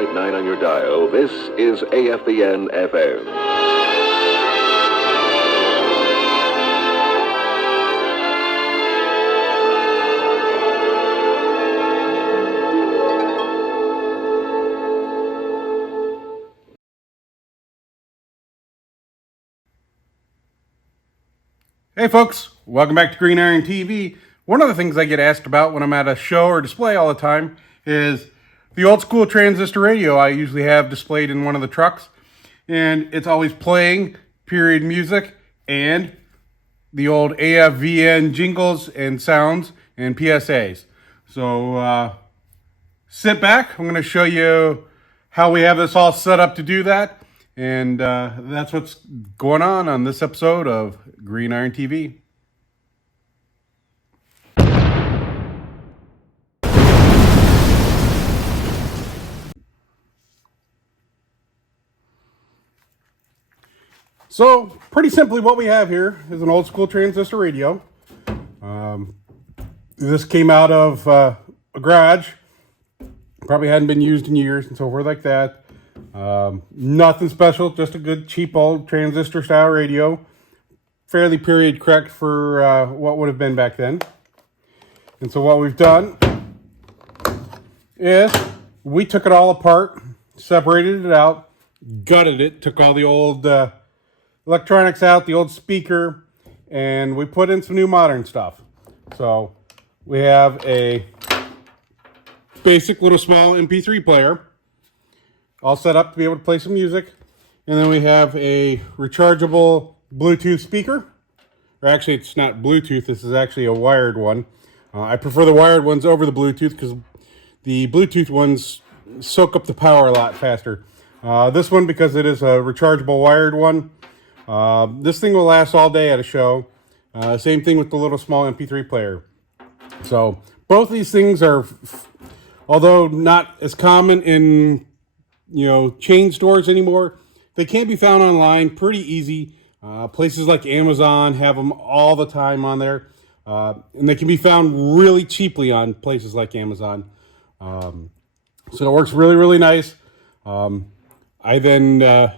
101.9 on your dial. This is AFVN FM. Hey folks, welcome back to Green Iron TV. One of the things I get asked about when I'm at a show or display all the time is the old school transistor radio I usually have displayed in one of the trucks. And it's always playing period music and the old AFVN jingles and sounds and PSAs. So sit back, I'm going to show you how we have this all set up to do that. And that's what's going on this episode of Green Iron TV. So, pretty simply what we have here is an old school transistor radio. This came out of a garage. Probably hadn't been used in years and so forth like that. Nothing special, just a good cheap old transistor style radio. Fairly period correct for what would have been back then. And so what we've done is we took it all apart, separated it out, gutted it, took all the old electronics out, the old speaker, and we put in some new modern stuff. So we have a basic little small MP3 player, all set up to be able to play some music. And then we have a rechargeable Bluetooth speaker. Or actually, it's not Bluetooth. This is actually a wired one. I prefer the wired ones over the Bluetooth because the Bluetooth ones soak up the power a lot faster. This one, because it is a rechargeable wired one, this thing will last all day at a show. Same thing with the little small MP3 player. So both these things are, although not as common in chain stores anymore, they can be found online pretty easy. Places like Amazon have them all the time on there. And they can be found really cheaply on places like Amazon. So it works really, really nice. I then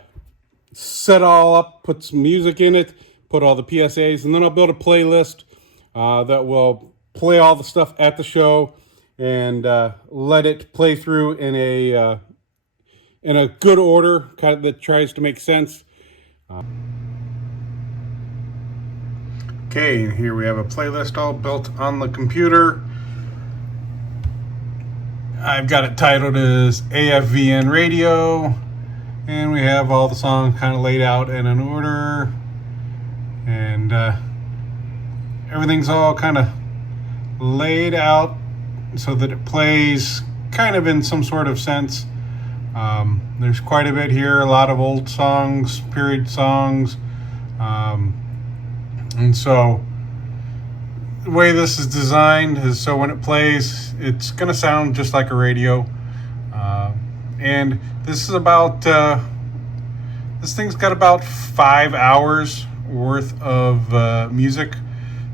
set it all up, put some music in it, put all the PSAs, and then I'll build a playlist that will play all the stuff at the show and let it play through in a good order, kind of that tries to make sense. Okay, here we have a playlist all built on the computer. I've got it titled as AFVN Radio, and we have all the songs kind of laid out in an order, and everything's all kind of laid out so that it plays kind of in some sort of sense. There's quite a bit here, a lot of old songs, period songs, and so the way this is designed is so when it plays, it's going to sound just like a radio. And this is about, this thing's got about 5 hours worth of music.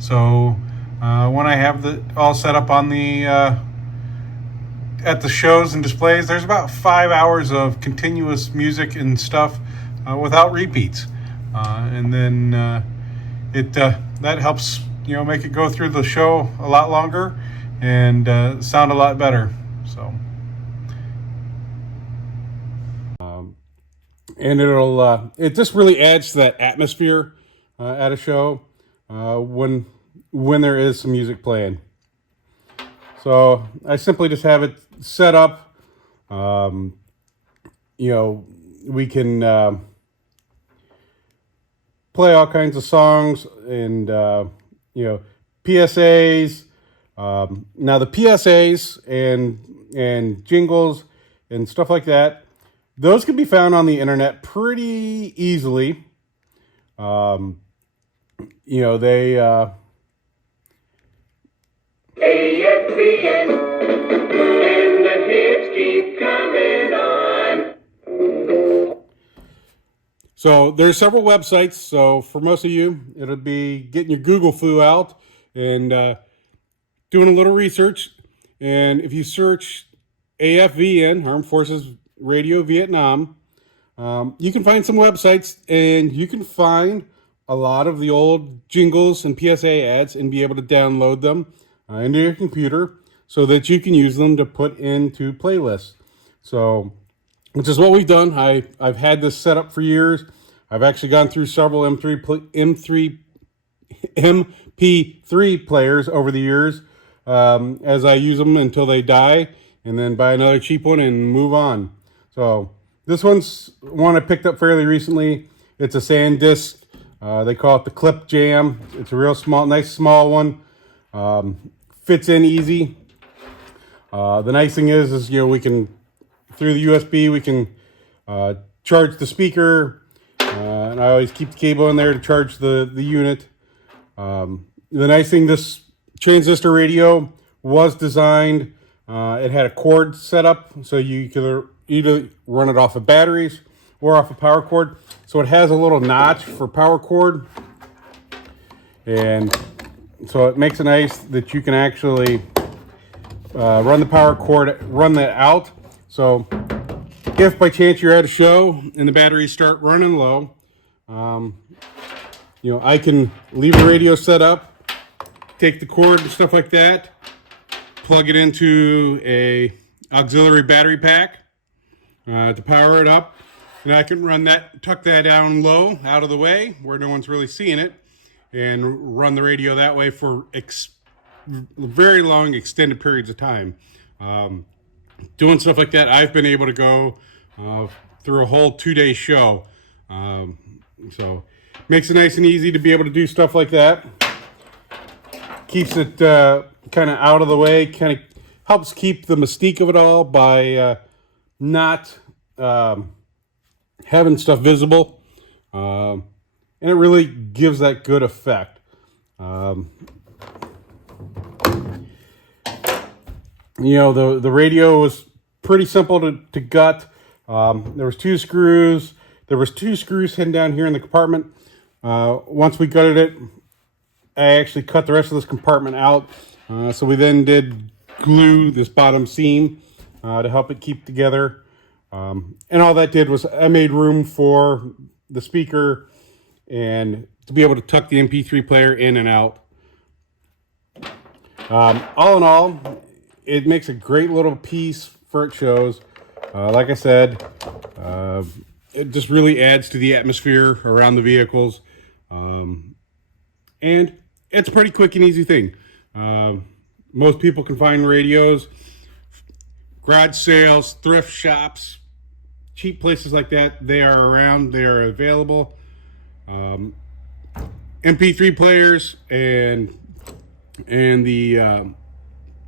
So when I have it all set up on the at the shows and displays, there's about 5 hours of continuous music and stuff without repeats. And then that helps make it go through the show a lot longer and sound a lot better. So and it just really adds to that atmosphere at a show when there is some music playing. So I simply just have it set up. We can play all kinds of songs and PSAs. Now the PSAs and jingles and stuff like that, those can be found on the internet pretty easily. They AFVN, and the hits keep coming on. So there's several websites. So for most of you, it'll be getting your Google flu out and doing a little research. And if you search AFVN, Armed Forces Radio Vietnam. You can find some websites, and you can find a lot of the old jingles and PSA ads and be able to download them into your computer so that you can use them to put into playlists. So, which is what we've done. I've had this set up for years. I've actually gone through several MP3 players over the years as I use them until they die, and then buy another cheap one and move on. So this one's one I picked up fairly recently. It's a SanDisk. They call it the Clip Jam. It's a real small, nice small one. Fits in easy. The nice thing is we can, through the USB, we can charge the speaker. And I always keep the cable in there to charge the unit. The nice thing, this transistor radio was designed, it had a cord set up, so you could either run it off of batteries or off a power cord. So it has a little notch for power cord, and so it makes it nice that you can actually run the power cord, run that out. So if by chance you're at a show and the batteries start running low, I can leave the radio set up, take the cord and stuff like that, plug it into a auxiliary battery pack to power it up, and I can run that, tuck that down low out of the way where no one's really seeing it, and run the radio that way for very long extended periods of time. Doing stuff like that, I've been able to go through a whole 2-day show. So makes it nice and easy to be able to do stuff like that. Keeps it kind of out of the way, kind of helps keep the mystique of it all by not having stuff visible. And it really gives that good effect. The radio was pretty simple to gut. There was 2 screws. There was 2 screws hidden down here in the compartment. Once we gutted it, I actually cut the rest of this compartment out. So we then did glue this bottom seam to help it keep together. And all that did was I made room for the speaker and to be able to tuck the MP3 player in and out. All in all, it makes a great little piece for its shows. Like I said, it just really adds to the atmosphere around the vehicles. And it's a pretty quick and easy thing. Most people can find radios, garage sales, thrift shops, cheap places like that. They are around, they are available. MP3 players and the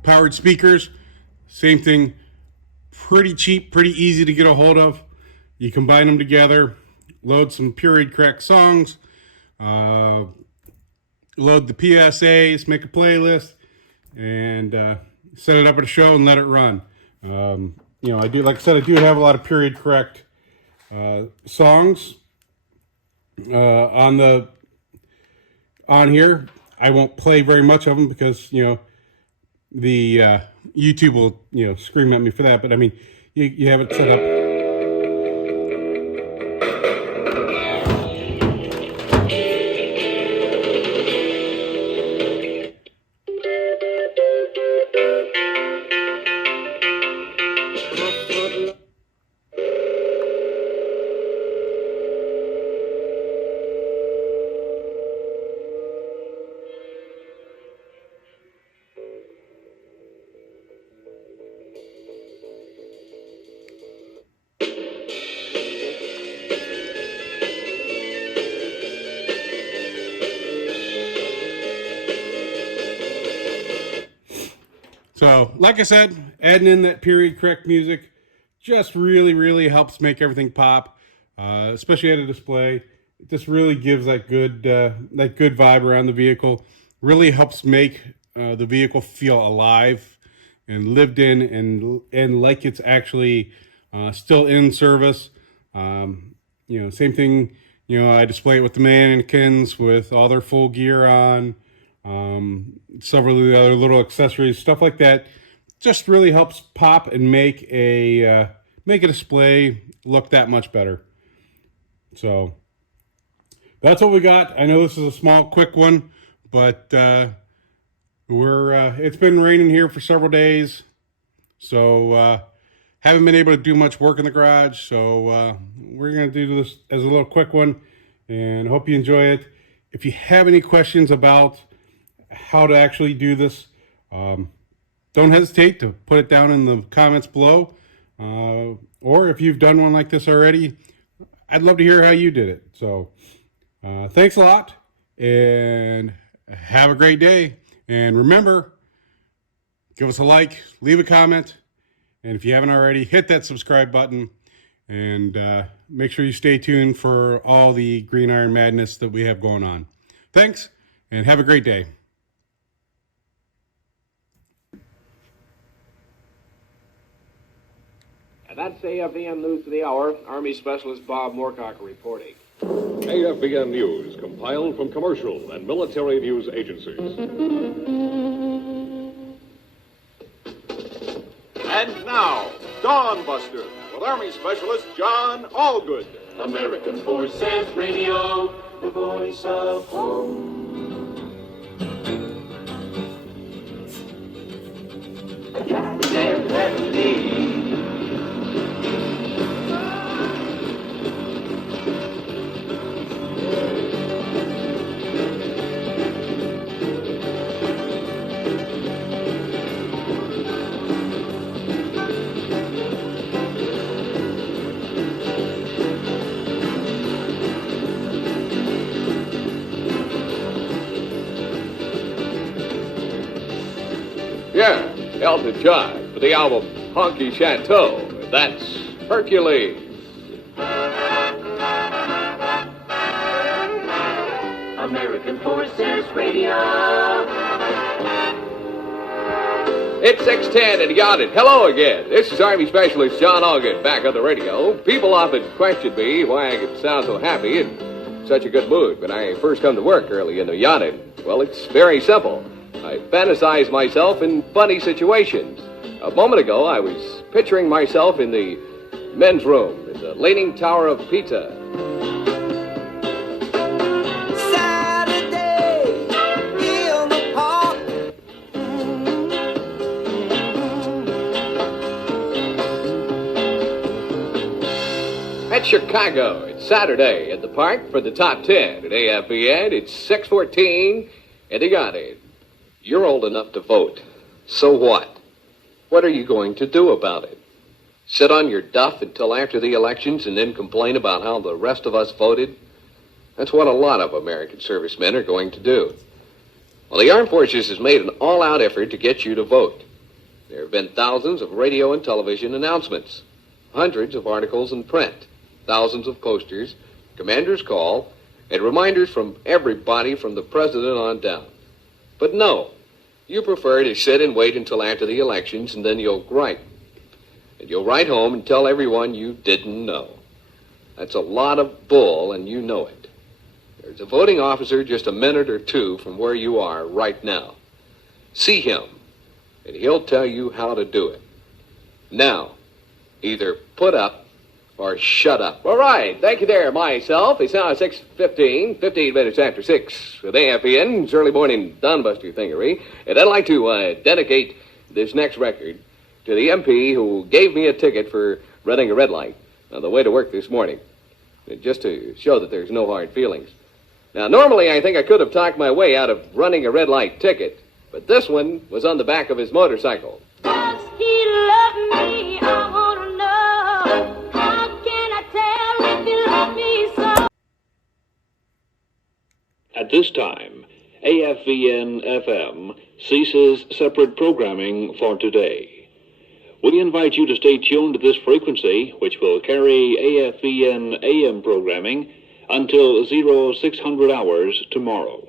powered speakers, same thing. Pretty cheap, pretty easy to get a hold of. You combine them together, load some period correct songs, load the PSAs, make a playlist, and set it up at a show and let it run. I do, like I said, I do have a lot of period correct songs on here. I won't play very much of them because the YouTube will scream at me for that. But I mean, you have it set up. So, like I said, adding in that period correct music just really, really helps make everything pop, especially at a display. It just really gives that good vibe around the vehicle. Really helps make the vehicle feel alive and lived in, and like it's actually still in service. Same thing. I display it with the mannequins with all their full gear on. Several of the other little accessories, stuff like that, just really helps pop and make a make a display look that much better. So that's what we got. I know this is a small, quick one, but it's been raining here for several days, so haven't been able to do much work in the garage. So we're gonna do this as a little quick one, and hope you enjoy it. If you have any questions about how to actually do this, don't hesitate to put it down in the comments below. Or if you've done one like this already, I'd love to hear how you did it. So thanks a lot, and have a great day. And remember, give us a like, leave a comment, and if you haven't already, hit that subscribe button, and make sure you stay tuned for all the Green Iron madness that we have going on. Thanks, and have a great day. And that's AFVN News of the Hour. Army Specialist Bob Moorcock reporting. AFVN News, compiled from commercial and military news agencies. And now, Dawn Buster with Army Specialist John Allgood. American Forces Radio, the voice of home. Captain Heavenly. Yeah, Elton John for the album Honky Chateau. That's Hercules. American Forces Radio. It's 6:10 and you got it. Hello again. This is Army Specialist John Allgood back on the radio. People often question me why I can sound so happy and such a good mood when I first come to work early in the yawning. Well, it's very simple. I fantasize myself in funny situations. A moment ago, I was picturing myself in the men's room in the Leaning Tower of Pisa. Saturday in the park. At Chicago, it's Saturday at the park for the top 10 at AFVN. It's 6:14, and you got it. You're old enough to vote. So what? What are you going to do about it? Sit on your duff until after the elections and then complain about how the rest of us voted? That's what a lot of American servicemen are going to do. Well, the Armed Forces has made an all-out effort to get you to vote. There have been thousands of radio and television announcements, hundreds of articles in print, thousands of posters, commander's call, and reminders from everybody from the president on down. But no, you prefer to sit and wait until after the elections, and then you'll write. And you'll write home and tell everyone you didn't know. That's a lot of bull, and you know it. There's a voting officer just a minute or two from where you are right now. See him, and he'll tell you how to do it. Now, either put up or shut up. All right, thank you there, myself. It's now 6:15, 15 minutes after 6 with AFVN's early morning Dunbuster thingery. And I'd like to dedicate this next record to the MP who gave me a ticket for running a red light on the way to work this morning, just to show that there's no hard feelings. Now, normally I think I could have talked my way out of running a red light ticket, but this one was on the back of his motorcycle. Does he love me? I want to know. How can I tell if he loves me so? At this time, AFVN FM ceases separate programming for today. We invite you to stay tuned to this frequency, which will carry AFVN AM programming until 0600 hours tomorrow.